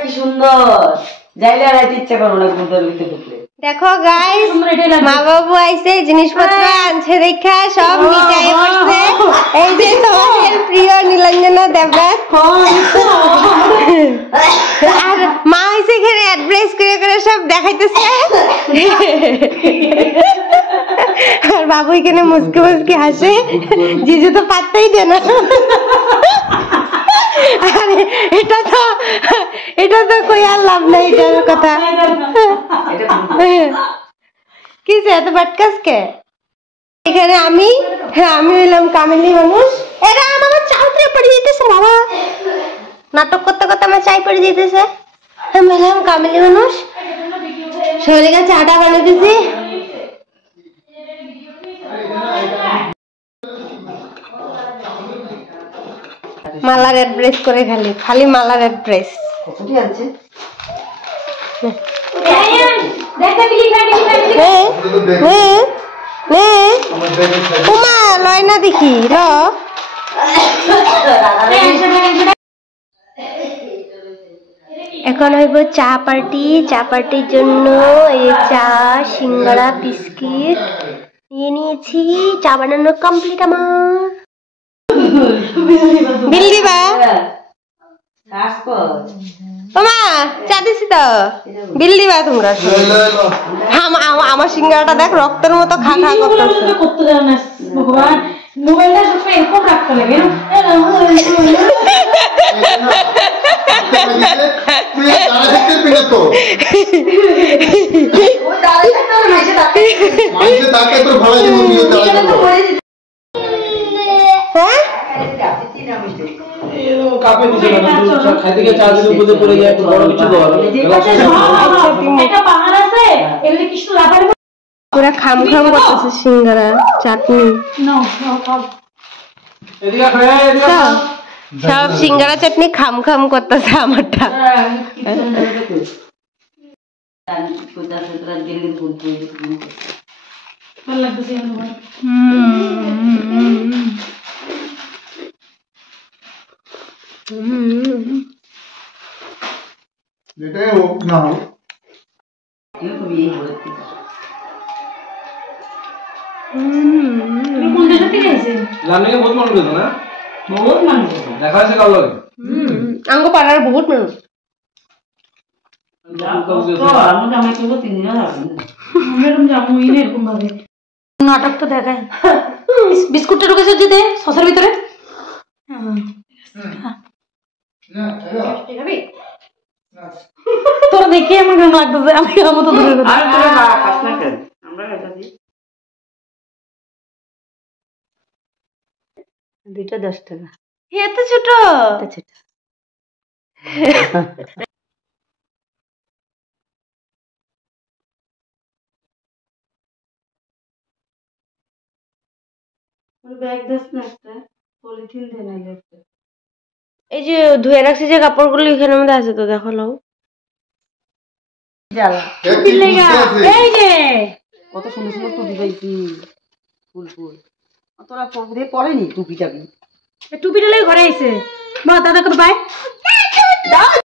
কি সুন্দর যাইলে আর ইচ্ছা করো না ঘুরতে ঢুকলে। দেখো গাইস মা বাবু আইছে জিনিসপত্র আনছে দেখা সব মিটাই পড়ছে। এই যে তোমাদের প্রিয় নীলাঞ্জনা দেবরাজ আর মা আইছে এখানে অ্যাডভাইস করে করে সব দেখাইতেছে আর বাবু এখানে মুস্কি মুস্কি হাসে। জিজু তো পাত্তাই দেয় না। আরে এটা তো কই আর লাভ নাই এটার কথা। কি যে এত বাটকাস কে এখানে আমি হইলাম কামিনী মানুষ। এরা আমার চাউতে পড়ে যেতেছে বাবা, নাটক করতে করতে আমার চাই পড়ে যেতেছে। আমি হইলাম কামিনী মানুষ, শরীরে চাটা বানিয়ে দিছি। মালার অ্যাড্রেস করে খালি মালার অ্যাড্রেস। লয় না দেখি এখন হইব চা পার্টি। চা পার্টির জন্য এই চা সিঙ্গাড়া বিস্কিট নিয়ে নিয়েছি। চা বানানো কমপ্লিট আমার। বিল দিবা তোমা চা দিছি তো বিল দিবা তোমরা। আমার সিঙ্গাড়াটা দেখ রক্তের মতো খা খা করতে যাও না। ভগবান মোবাইলটা সবসময় এরকম রাখতে লাগে। পুরা খাম খাম করতেছে সিঙ্গারা চাটনি সব সিঙ্গারা চাটনি খাম খাম করতেছে আমারটা। যেটাই হোক না হোক আঙ্গ পাড়ার বহুত মানুষ নাটক তো দেখায়। বিস্কুটটা ঢুকেছে যদি সসের ভিতরে তোর দেখে আমার কেমন লাগতেছে। আমি খাবো তো দূরের কথা। দুইটা 10 টাকা। এত ছোট ব্যাগ দাস না একটা পলিথিন দে না একটা। এই যে ধুয়ে রাখছি যে কাপড়গুলো এখানে মধ্যে আছে তো দেখো লাও। এই যে কত সুন্দর সুন্দর টুপি পাইছি ফুল ফুল। তোরা পরেনি টুপি টাপি। টুপিটা ঘরে আইছে দাদাকে বাই।